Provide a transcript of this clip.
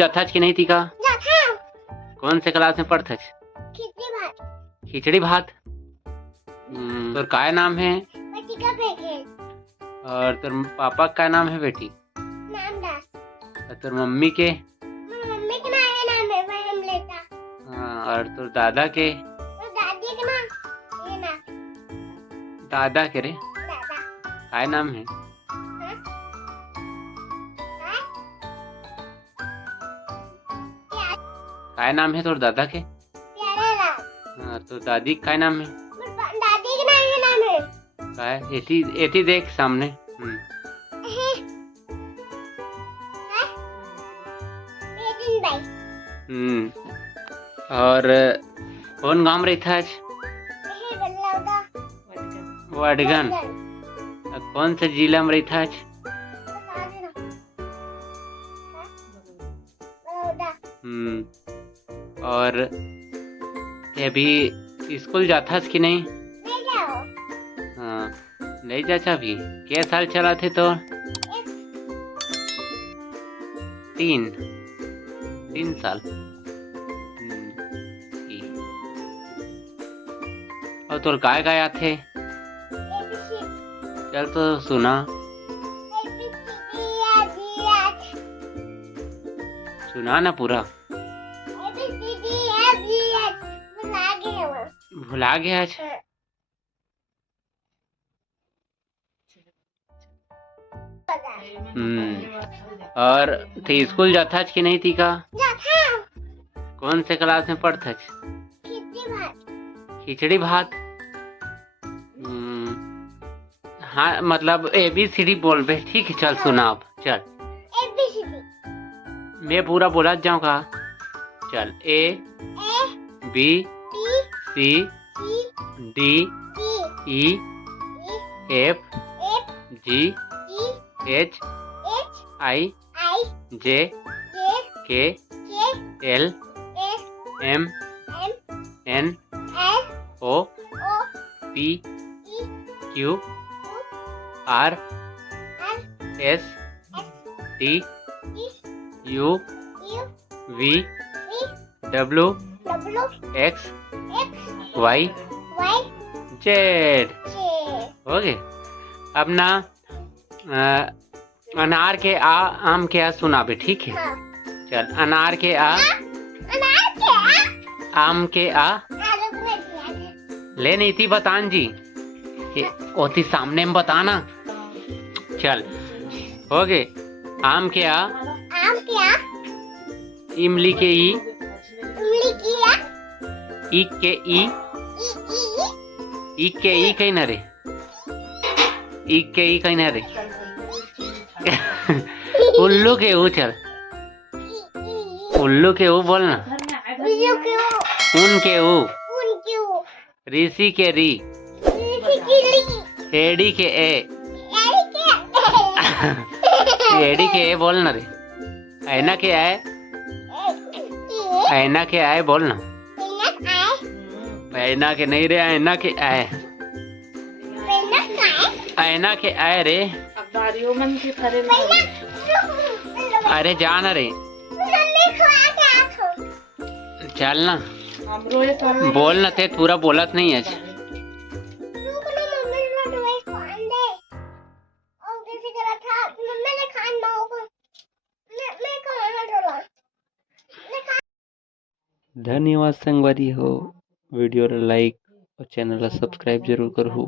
जाता कि नहीं थी का? जाता। कौन से क्लास में पढ़ता? खिचड़ी भात। खिचड़ी भात। तोर काय नाम है? बटिका बेटे। और तोर पापा का नाम है बेटी? नाम दास। और तोर मम्मी के? मम्मी का नाम है भाई हम लेता। हाँ, और तोर दादा के? तो दादी का नाम ये ना। दादा के रे दादा। काय नाम है? हाँ? हाँ? काय नाम है तोर दादा के? प्यारा लाल। हाँ, तो दादी का काय नाम है? दादी का नाम है। काय एती एती देख सामने। हाँ? बेटिन भाई। और कौन गांव में रहता है? ये बल्लौदा। वडगन। कौन से जिला में रहता है? बता देना। हाँ? बल्लौदा। और ते अभी स्कूल जाता कि नहीं? नहीं जाओ। हाँ, नहीं जाता अभी। क्या साल चला थे तो? तीन साल। ठीक। और तोर काय काय आथे? ABC चल तो सुना। सुना ना पूरा। भुला गया आज। और थे स्कूल जाता कि नहीं थी का? कौन से क्लास में पढ़ता? खिचड़ी भात। हाँ, मतलब ABCD बोल बे। ठीक है, चल सुना अब। चल मैं पूरा बोला जाऊँ का? चल A B C D E F G H I J K L M N O P Q R S T U V W X Y Z। हो गए। अब ना अनार के आम के आ सुनाबे। ठीक है, चल। अनार के आम के ले नहीं थी बतान जी। ओती सामने में बताना। चल, हो गए। आम के इमली के ई के ई के ई कहीं ना रे। ई के ई कहीं ना रे। उल्लू के ऊ। चल, उल्लू के ऊ बोलना। उन के ऊ। ऋषि के री। एडी के ए। एडी के ए बोलना रे। ऐना के आए। ऐना के आए बोलना। ऐना के नहीं रे, ऐना के आए। ऐना के आए रे। अरे जाना रे। चल ना, बोलना थे। पूरा बोलत नहीं है। धन्यवाद संगवारी हो। वीडियो लाइक और चैनल सब्सक्राइब जरूर करो।